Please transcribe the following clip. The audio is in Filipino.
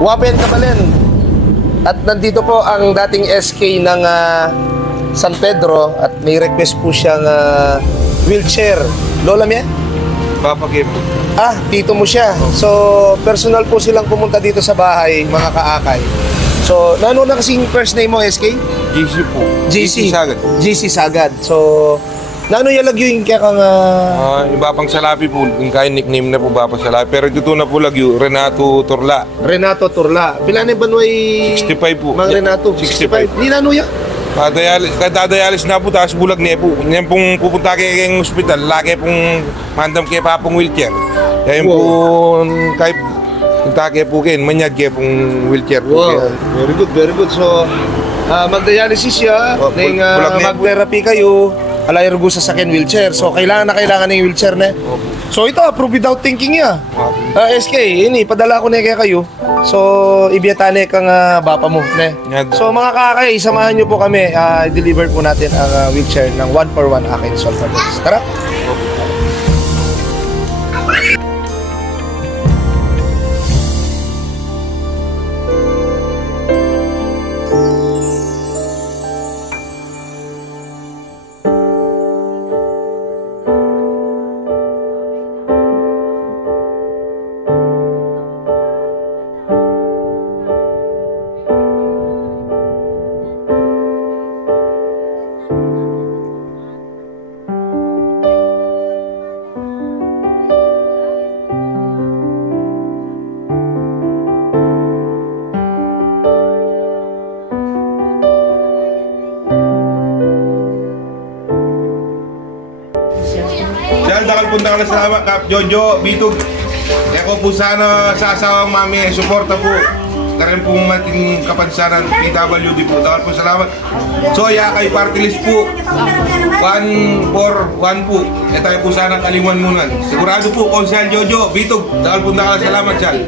Wapen Kabalin. At nandito po ang dating SK ng San Pedro at may request po siyang wheelchair. Lola mo yan? Papa Kim. Tito mo siya. So, personal po silang pumunta dito sa bahay, mga kaakay. So, ano na kasing first name mo, SK? GC po. GC Sagad. GC Sagad. So, nano yalagyo yung kaya kang... Iba pang Salapi po. Yung kaya nickname na po ba pa Salapi. Pero ito na po lagyo, Renato Turla. Renato Turla. Pila na ba nuay... 65 po. Mang Renato, 65. Hindi nano yan? Kadadayalis na po, tapos bulag niya po. Yan pong pupunta kayo ng hospital, lagi pong mandam kayo pa pong wheelchair. Yan po, kahit punta kayo po kayo, manyad kayo pong wheelchair po. Wow, very good, very good. So, magdialysis siya, mag-therapy kayo, alayro go sa sakin wheelchair. So, kailangan na yung wheelchair na. So, ito, approve without thinking niya. SK, ini, padala ko na kayo. So, ibiyatane kang bapa mo. Ne? So, mga kakay, samahan nyo po kami. I-deliver po natin ang wheelchair ng 1-for-1 akin Solver. Tara! Dakal punta ka na salamat, Kap Jojo, Bitog. Kaya ko po sana sa asawang mami ay suporta po. Karin pong mating kapansanan PWD po. Dakal po salamat. So, kay party list po. 1-4-1 po. Tayo po sana kalimuan muna. Sigurado po, Konsel Jojo, Bitog. Dakal punta ka na salamat, Sal.